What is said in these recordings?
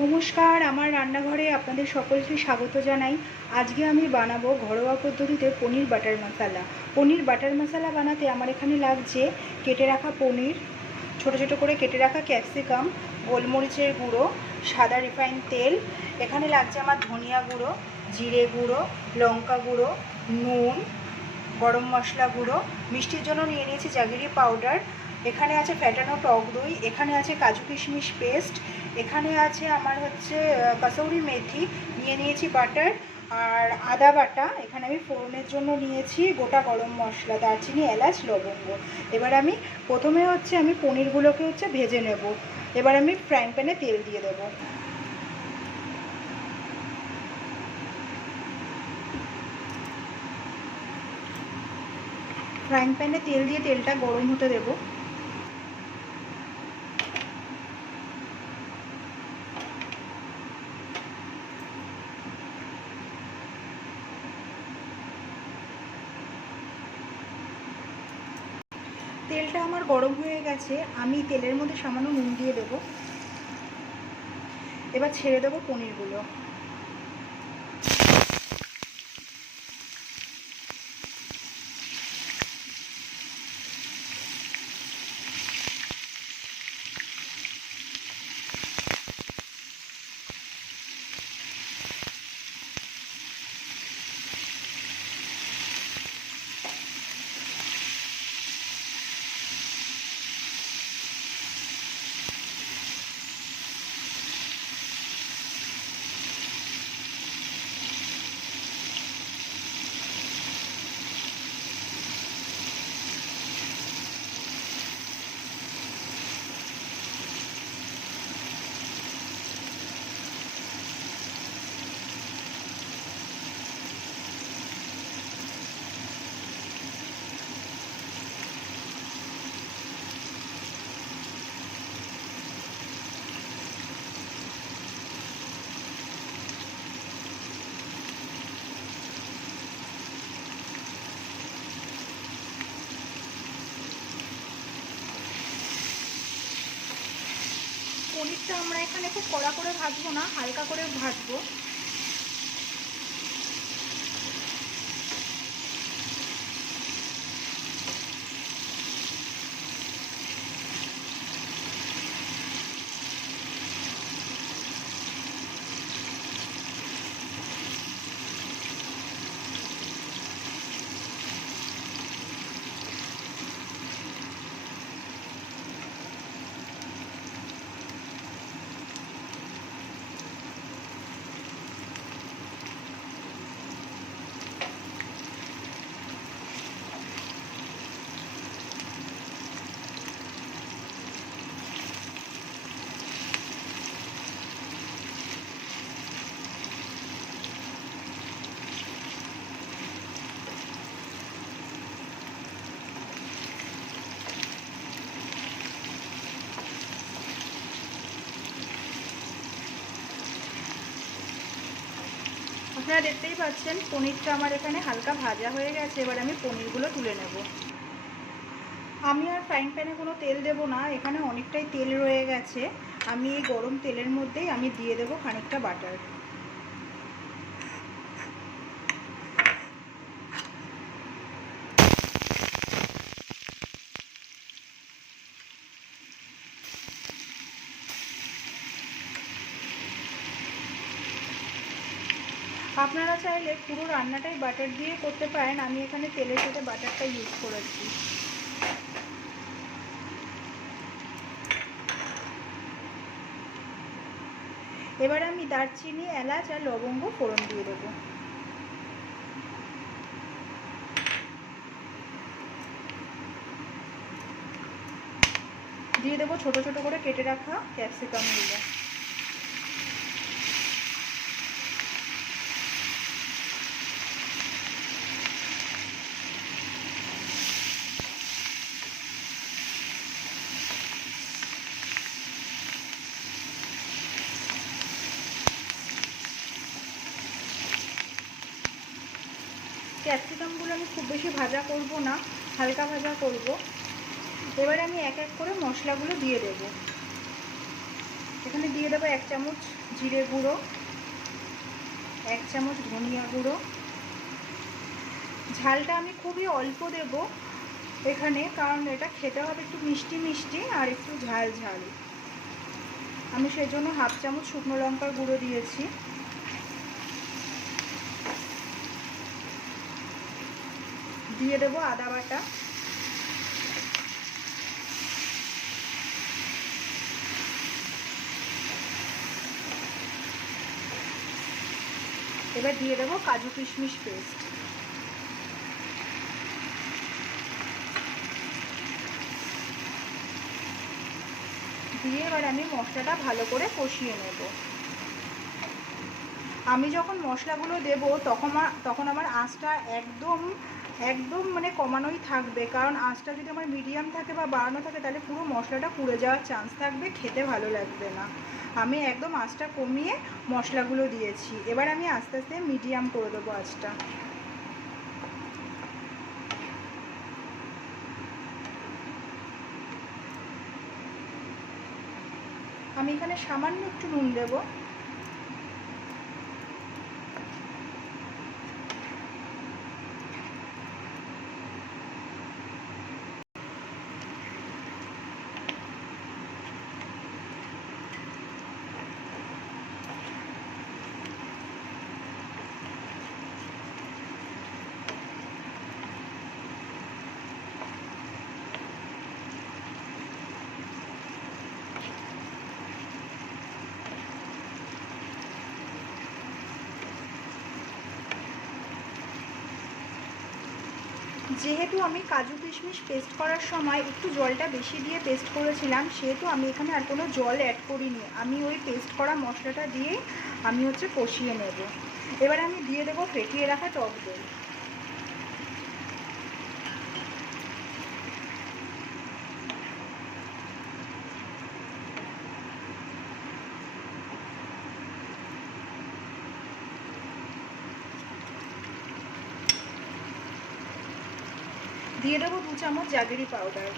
নমস্কার, আমার রান্নাঘরে আপনাদের সকলকে স্বাগত জানাই। আজকে আমি বানাবো ঘরোয়া পদ্ধতিতে পনির বাটার মশলা। পনির বাটার মশলা বানাতে আমার এখানে লাগছে কেটে রাখা পনির, ছোট ছোট করে কেটে রাখা ক্যাপসিকাম, গোলমরিচের গুঁড়ো, সাদা রিফাইন তেল। এখানে লাগছে আমার ধনিয়া গুঁড়ো, জিরে গুঁড়ো, লঙ্কা গুঁড়ো, নুন, গরম মশলা গুঁড়ো, মিষ্টির জন্য নিয়ে নিয়েছি জাগিরি পাউডার। এখানে আছে ফ্যাটানো টক দই, এখানে আছে কাজু কিশমিশ পেস্ট, এখানে আছে আমার কসৌরি মেথি, নিয়ে নিয়েছি বাটার আর আদা বাটা। এখানে আমি ফোড়নের জন্য নিয়েছি গোটা গরম মশলা, দারচিনি, এলাচ, লবঙ্গ। এবার আমি প্রথমে আমি পনিরগুলোকে ভেজে নেব। এবার আমি ফ্রাইং প্যানে তেল দিয়ে দেবো। ফ্রাইং প্যানে তেল দিয়ে তেলটা গরম হতে দেবো। তেলটা আমার গরম হয়ে গেছে, আমি তেলের মধ্যে সামান্য নুন দিয়ে দেবো। এবার ছেড়ে দেবো পনিরগুলো। পনিরটা আমরা এখানে খুব কড়া করে ভাজবো না, হালকা করে ভাজবো। আপনারা দেখতেই পাচ্ছেন পনিরটা আমার এখানে হালকা ভাজা হয়ে গেছে। এবার আমি পনিরগুলো তুলে নেব। আমি আর ফ্রাইং প্যানে কোনো তেল দেব না, এখানে অনেকটাই তেল রয়ে গেছে। আমি এই গরম তেলের মধ্যেই আমি দিয়ে দেবো খানিকটা বাটার। আপনারা চাইলে পুরো রান্নাটাই বাটার দিয়ে করতে পারেন, আমি এখানে তেলের সাথে বাটারটা ইউজ করেছি। এবার আমি দারচিনি, এলাচ আর লবঙ্গ ফোড়ন দিয়ে দেবো। দিয়ে দেবো ছোট ছোট করে কেটে রাখা ক্যাপসিকামগুলো। ক্যাপসিকামগুলো আমি খুব বেশি ভাজা করব না, হালকা ভাজা করব। এবার আমি এক এক করে মশলাগুলো দিয়ে দেব। এখানে দিয়ে দেবো 1 চামচ জিরে গুঁড়ো, 1 চামচ ধনিয়া গুঁড়ো। ঝালটা আমি খুবই অল্প দেব এখানে, কারণ এটা খেতে হবে একটু মিষ্টি মিষ্টি আর একটু ঝাল ঝাল। আমি সেই জন্য 1/2 চামচ শুকনো লঙ্কার গুঁড়ো দিয়েছি। দিয়ে দেবো আদা বাটা, এবার দিয়ে দেবো কাজু কিশমিশ পেস্ট। দিয়ে এবার আমি মশলাটা ভালো করে কষিয়ে নেব। আমি যখন মশলাগুলো দেব তখন আমার আঁচটা একদম একদম মানে কমানোই থাকবে, কারণ আঁচটা যদি আমার মিডিয়াম থাকে বা বাড়ানো থাকে তাহলে পুরো মশলাটা পুড়ে যাওয়ার চান্স থাকবে, খেতে ভালো লাগবে না। আমি একদম আঁচটা কমিয়ে মশলাগুলো দিয়েছি। এবার আমি আস্তে আস্তে মিডিয়াম করে দেবো আঁচটা। আমি এখানে সামান্য একটু নুন দেবো। যেহেতু আমি কাজু কিশমিশ পেস্ট করার সময় একটু জলটা বেশি দিয়ে পেস্ট করেছিলাম, সেহেতু আমি এখানে আর কোনো জল অ্যাড করিনি। আমি ওই পেস্ট করা মশলাটা দিয়েই আমি কষিয়ে নেব। এবার আমি দিয়ে দেবো ফেটিয়ে রাখা টক দই। দিয়ে দেবো 2 চামচ জাগেরি পাউডার।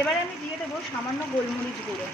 এবারে আমি দিয়ে দেবো সামান্য গোলমরিচ গুঁড়ো।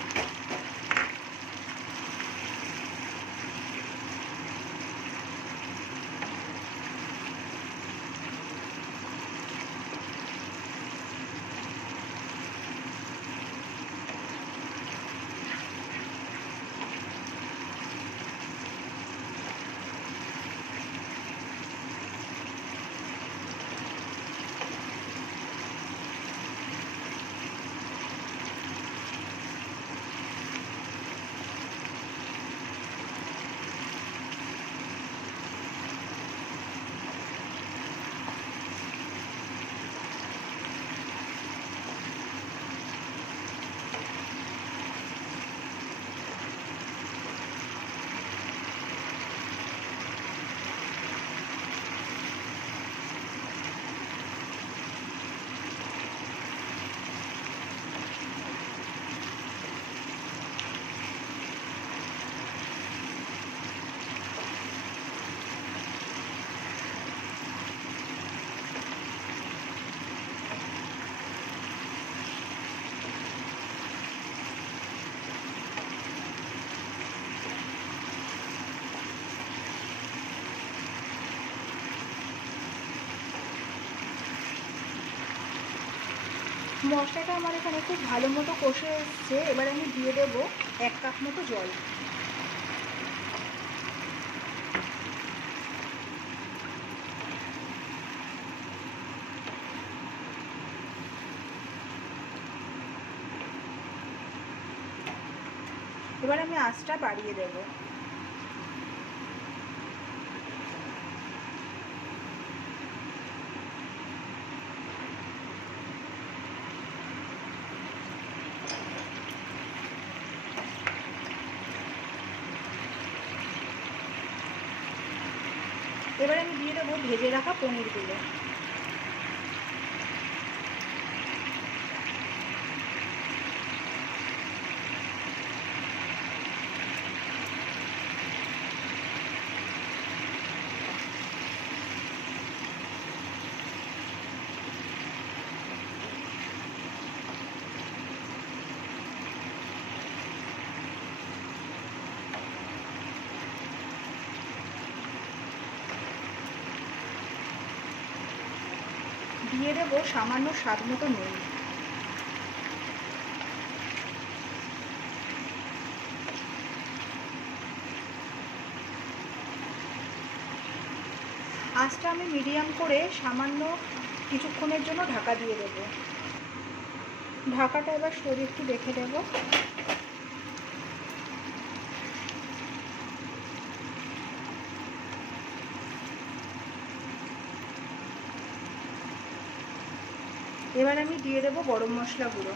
মশলাটা আমার এখানে খুব ভালো মতো কষে এসছে। এবার আমি দিয়ে দেবো 1 কাপ মতো জল। এবার আমি আঁচটা বাড়িয়ে দেব। এবার আমি দিয়ে দেবো ভেজে রাখা পনিরগুলো। দিয়ে দেবো সামান্য স্বাদ মতো নুন। আঁচটা আমি মিডিয়াম করে সামান্য কিছুক্ষণের জন্য ঢাকা দিয়ে দেবো। ঢাকাটা এবার সরিয়ে একটু দেখে দেব। এবার আমি দিয়ে দেবো গরম মশলা গুঁড়ো।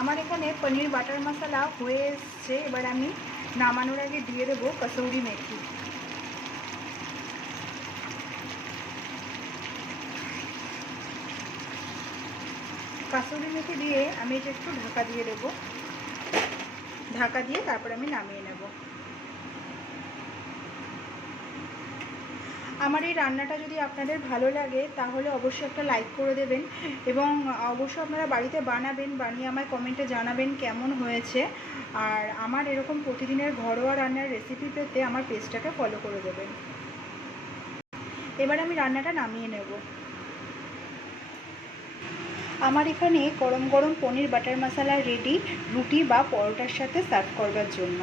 আমার এখানে পনির বাটার মশলা হয়ে এসছে। এবার আমি নামানোর আগে দিয়ে দেবো কসুরি মেথি। কসুরি মেথি দিয়ে আমি এটা একটু ঢাকা দিয়ে দেবো। ঢাকা দিয়ে তারপর আমি নামিয়ে নেব। আমার এই রান্নাটা যদি আপনাদের ভালো লাগে তাহলে অবশ্যই একটা লাইক করে দেবেন এবং অবশ্যই আপনারা বাড়িতে বানাবেন, বানিয়ে আমায় কমেন্টে জানাবেন কেমন হয়েছে। আর আমার এরকম প্রতিদিনের ঘরোয়া রান্নার রেসিপি পেতে আমার পেজটাকে ফলো করে দেবেন। এবার আমি রান্নাটা নামিয়ে নেব। আমার এখানে গরম গরম পনির বাটার মশলা রেডি রুটি বা পরোটার সাথে সার্ভ করবার জন্য।